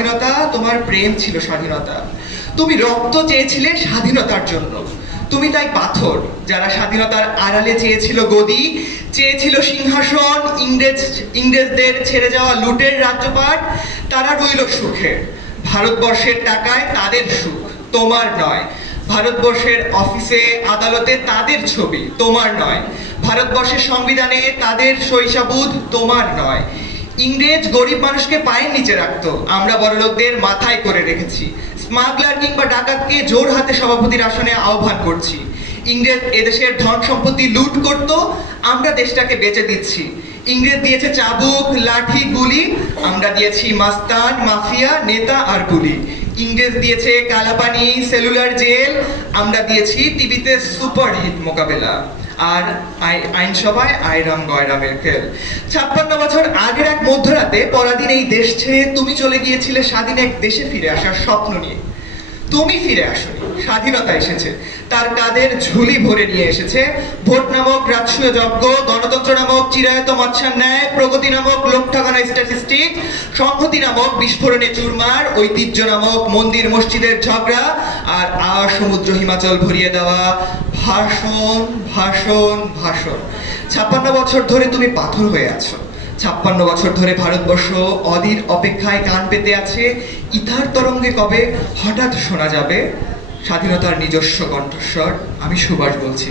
স্বাধীনতা, তোমার প্রেম ছিল স্বাধীনতা। তুমি রক্ত চেয়েছিলে স্বাধীনতার জন্য, তুমি তাই পাথর। যারা স্বাধীনতার আড়ালে চেয়েছিল গদি, চেয়েছিল সিংহাসন, ইংরেজদের ছেড়ে যাওয়া লুটের রাজ্যপাট, তারা রইল সুখে। ভারতবর্ষের টাকায় তাদের সুখ, তোমার নয়। ভারতবর্ষের অফিসে আদালতে তাদের ছবি, তোমার নয়। ভারতবর্ষের সংবিধানে তাদের শৈশববোধ, তোমার নয়। ইংরেজ গরিব মানুষকে পায়ের নিচে রাখতো, আমরা বড়লোকদের মাথায় করে রেখেছি। স্মাগলার কিংবা ডাকাতকে জোর হাতে সভাপতির আসনে আহ্বান করছি। ইংরেজ এদেশের ধন সম্পত্তি লুট করত, আমরা দেশটাকে বেচে দিচ্ছি। ইংরেজ দিয়েছে চাবুক, লাঠি, গুলি, আমরা দিয়েছি মাস্তান, মাফিয়া, নেতা আর গুলি। ইংরেজ দিয়েছে কালাপানি, সেলুলার জেল, আমরা দিয়েছি টিভিতে সুপারহিট মোকাবেলা আর আইনসভায় আইরাম গয়রামের খেল। 56 বছর আগের এক মধ্যরাতে পরাধীন এই দেশ ছেড়ে তুমি চলে গিয়েছিলে স্বাধীন এক দেশে ফিরে আসার স্বপ্ন নিয়ে। তুমি ফিরে আসনি, স্বাধীনতা এসেছে, তার কাঁধের ঝুলি ভরে নিয়ে এসেছে। ভোট নামক রাজসূয় যজ্ঞ, গণতন্ত্র নামক চিরায়ত মৎস্যার ন্যায়, প্রগতি নামক লোকঠাকানা স্ট্যাটিস্টিক, সংহতি নামক বিস্ফোরণে চুরমার, ঐতিহ্য নামক মন্দির মসজিদের ঝগড়া, আর সমুদ্র হিমাচল ভরিয়ে দেওয়া ভাষণ, ভাষণ, ভাষণ। 56 বছর ধরে তুমি পাথর হয়ে আছো। 56 বছর ধরে ভারতবর্ষ অধীর অপেক্ষায় কান পেতে আছে, ইথার তরঙ্গে কবে হঠাৎ শোনা যাবে স্বাধীনতার নিজস্ব কণ্ঠস্বর। আমি সুভাষ বলছি।